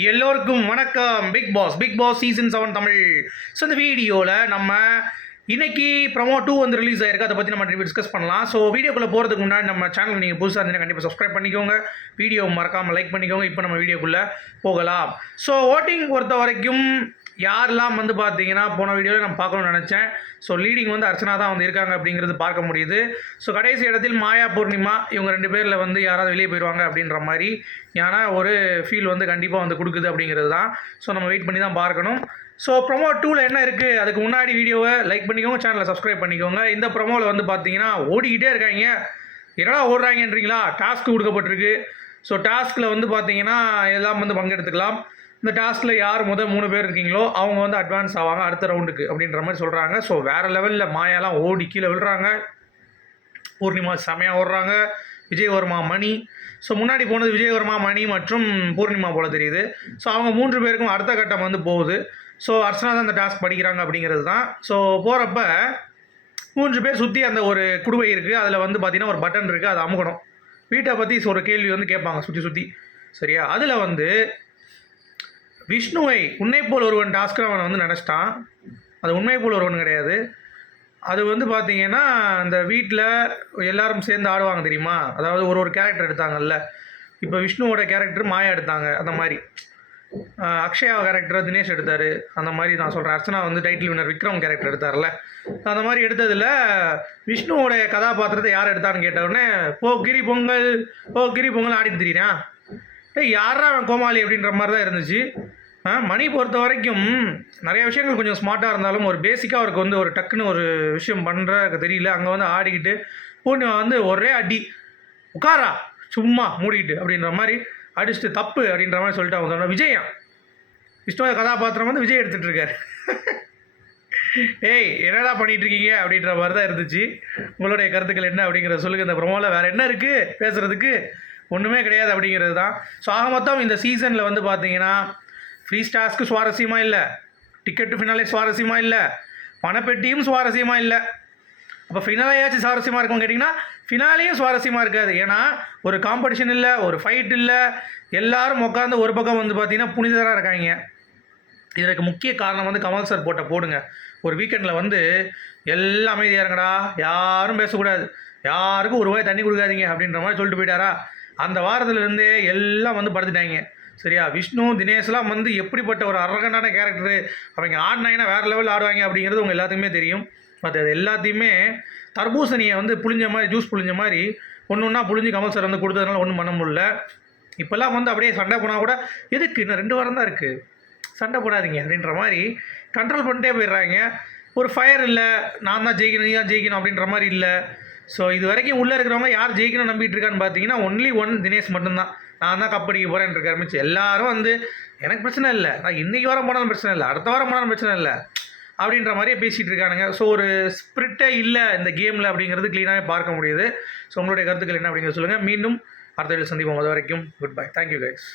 எல்லோருக்கும் வணக்கம். Big Boss season 7 Tamil. So இந்த வீடியோவில் நம்ம இன்னைக்கு ப்ரமோ 2 வந்து ரிலீஸ் ஆயிருக்கு. அதை பற்றி நம்ம டிஸ்கஸ் பண்ணலாம். ஸோ வீடியோக்குள்ளே போகிறதுக்கு முன்னாடி நம்ம சேனல் நீங்கள் புதுசாக இருந்தீங்கன்னா கண்டிப்பாக சப்ஸ்கிரைப் பண்ணிக்கோங்க, வீடியோ மறக்காமல் லைக் பண்ணிக்கோங்க. இப்போ நம்ம வீடியோக்குள்ளே போகலாம். ஸோ ஓட்டிங் பொறுத்த வரைக்கும் யாரெல்லாம் வந்து பார்த்தீங்கன்னா போன வீடியோவில் நம்ம பார்க்கணும்னு நினச்சேன். ஸோ லீடிங் வந்து அர்ச்சனா தான் வந்து இருக்காங்க அப்படிங்கிறது பார்க்க முடியுது. ஸோ கடைசி இடத்தில் மாயா, பூர்ணிமா இவங்க 2 பேரில் வந்து யாராவது வெளியே போயிடுவாங்க அப்படின்ற மாதிரி ஏன்னா ஒரு ஃபீல் வந்து கண்டிப்பாக வந்து கொடுக்குது அப்படிங்கிறது தான். ஸோ நம்ம வெயிட் பண்ணி தான் பார்க்கணும். ஸோ ப்ரொமோ 2ல் என்ன இருக்குது, அதுக்கு முன்னாடி வீடியோவை லைக் பண்ணிக்கோங்க, சேனலை சப்ஸ்கிரைப் பண்ணிக்கோங்க. இந்த ப்ரொமோவில் வந்து பார்த்தீங்கன்னா ஓடிக்கிட்டே இருக்காங்க. என்னடா ஓடுறாங்கன்றீங்களா? டாஸ்க் கொடுக்கப்பட்டிருக்கு. ஸோ டாஸ்கில் வந்து பார்த்தீங்கன்னா எல்லாம் வந்து பங்கெடுத்துக்கலாம். இந்த டாஸ்கில் யார் 3 பேர் இருக்கீங்களோ அவங்க வந்து அட்வான்ஸ் ஆவாங்க அடுத்த ரவுண்டுக்கு அப்படின்ற மாதிரி சொல்கிறாங்க. ஸோ வேறு லெவலில் மாயாலாம் ஓடி கீழே விழுறாங்க. பூர்ணிமா செமையாக ஓடுறாங்க. விஜயவர்மா, மணி. ஸோ முன்னாடி போனது விஜயவர்மா, மணி மற்றும் பூர்ணிமா போல் தெரியுது. ஸோ அவங்க 3 பேருக்கும் அடுத்த கட்டம் வந்து போகுது. ஸோ அர்ச்சனா தான் அந்த டாஸ்க் படிக்கிறாங்க அப்படிங்கிறது தான். ஸோ போகிறப்ப 3 பேர் சுற்றி அந்த ஒரு குடுவை இருக்குது. அதில் வந்து பார்த்திங்கன்னா ஒரு பட்டன் இருக்குது, அதை அமுக்கணும். வீட்டை பற்றி ஒரு கேள்வி வந்து கேட்பாங்க சுற்றி சரியா. அதில் வந்து விஷ்ணுவை உன்னை போல் ஒருவன் டாஸ்க்கு அவனை வந்து நினச்சிட்டான். அது உண்மை போல் ஒருவன் கிடையாது. அது வந்து பார்த்திங்கன்னா அந்த வீட்டில் எல்லாரும் சேர்ந்து ஆடுவாங்க தெரியுமா, அதாவது ஒரு கேரக்டர் எடுத்தாங்கல்ல. இப்போ விஷ்ணுவோட கேரக்டர் மாயா எடுத்தாங்க, அந்த மாதிரி அக்ஷயா கேரக்டர் தினேஷ் எடுத்தார். அந்த மாதிரி நான் சொல்கிறேன். அர்ச்சனா வந்து டைட்டில் வினர் விக்ரம் கேரக்டர் எடுத்தார்ல, அந்த மாதிரி எடுத்ததில் விஷ்ணுவோடைய கதாபாத்திரத்தை யார் எடுத்தான்னு கேட்டவுடனே கிரி பொங்கல் ஆடிட்டு தெரியுறான். யாரா அவன் கோமாளி அப்படின்ற மாதிரி தான் இருந்துச்சு. மணி பொறுத்த வரைக்கும் நிறைய விஷயங்கள் கொஞ்சம் ஸ்மார்ட்டாக இருந்தாலும் ஒரு பேசிக்காக அவருக்கு வந்து ஒரு டக்குன்னு ஒரு விஷயம் பண்ணுறதுக்கு தெரியல. அங்கே வந்து ஆடிக்கிட்டு பூர்ணிமா வந்து ஒரே அடி உட்காரா சும்மா மூடிக்கிட்டு அப்படின்ற மாதிரி அடிச்சுட்டு தப்பு அப்படின்ற மாதிரி சொல்லிட்டு அவங்க சொன்ன விஜயம் விஷ்ணுவோட கதாபாத்திரம் வந்து விஜய் எடுத்துகிட்டு இருக்காரு. ஏய் என்னடா பண்ணிகிட்டு இருக்கீங்க அப்படின்ற மாதிரி தான் இருந்துச்சு. உங்களுடைய கருத்துக்கள் என்ன அப்படிங்கிறத சொல்லுங்கள். இந்த ப்ரோமோவில் வேறு என்ன இருக்குது பேசுகிறதுக்கு? ஒன்றுமே கிடையாது அப்படிங்கிறது தான். ஸோ ஆக மொத்தம் இந்த சீசனில் வந்து பார்த்தீங்கன்னா ஃப்ரீ ஸ்டார்ஸ்க்கு சுவாரஸ்யமாக இல்லை, டிக்கெட்டு ஃபினாலே சுவாரஸ்யமாக இல்லை, பணப்பெட்டியும் சுவாரஸ்யமாக இல்லை. அப்போ ஃபினாலேயாச்சும் சுவாரஸ்யமாக இருக்கும்னு கேட்டிங்கன்னா ஃபினாலேயும் சுவாரஸ்யமாக இருக்காது. ஏன்னா ஒரு காம்படிஷன் இல்லை, ஒரு ஃபைட் இல்லை, எல்லோரும் உட்காந்து ஒரு பக்கம் வந்து பார்த்திங்கன்னா புனிதராக இருக்காங்க. இதற்கு முக்கிய காரணம் வந்து கமல் சார் போடுங்க. ஒரு வீக்கெண்டில் வந்து எல்லாம் அமைதியாக இருங்கடா, யாரும் பேசக்கூடாது, யாருக்கும் ஒரு ரூபாய் தண்ணி கொடுக்காதீங்க அப்படின்ற மாதிரி சொல்லிட்டு போயிட்டாரா. அந்த வாரத்துலேருந்தே எல்லாம் வந்து படுத்துட்டாங்க சரியா. விஷ்ணு, தினேஷ்லாம் வந்து எப்படிப்பட்ட ஒரு அரகண்டான கேரக்டரு, அவங்க ஆடினாங்கன்னா வேறு லெவலில் ஆடுவாங்க அப்படிங்கிறது உங்கள் எல்லாத்துக்குமே தெரியும். பட் அது எல்லாத்தையுமே தர்பூசணியை வந்து புளிஞ்ச மாதிரி ஜூஸ் புளிஞ்ச மாதிரி ஒன்றா புளிஞ்சு கமல் சார் வந்து கொடுத்ததுனால ஒன்றும் பண்ண முடியல. இப்போல்லாம் வந்து அப்படியே சண்டை போனால் கூட எதுக்கு இன்னும் 2 வாரம் தான் இருக்குது, சண்டை போடாதீங்க அப்படின்ற மாதிரி கண்ட்ரோல் பண்ணிட்டே போயிடுறாங்க. ஒரு ஃபயர் இல்லை, நான் தான் ஜெயிக்கணும் நீ தான் ஜெயிக்கணும் அப்படின்ற மாதிரி இல்லை. ஸோ இது வரைக்கும் உள்ளே இருக்கிறவங்க யார் ஜெயிக்கணும் நம்பிட்டு இருக்கான்னு பார்த்தீங்கன்னா ஒன்லி ஒன் தினேஷ் மட்டும்தான். நான் தான் கப்படிக்க போகிறேன்னு இருக்க ஆரம்பிச்சு எல்லாரும் வந்து எனக்கு பிரச்சனை இல்லை, நான் இன்றைக்கி வாரம் போனாலும் பிரச்சனை இல்லை, அடுத்த வாரம் போனாலும் பிரச்சனை இல்லை அப்படின்ற மாதிரியே பேசிகிட்டு இருக்கானுங்க. ஸோ ஒரு ஸ்பிரிட்டே இல்லை இந்த கேமில் அப்படிங்கிறது க்ளீனாகவே பார்க்க முடியுது. ஸோ உங்களுடைய கருத்துக்கள் என்ன அப்படிங்கிறத சொல்லுங்கள். மீண்டும் அடுத்த வீடியோ சந்திப்போம். அது வரைக்கும் குட் பை. Thank you guys.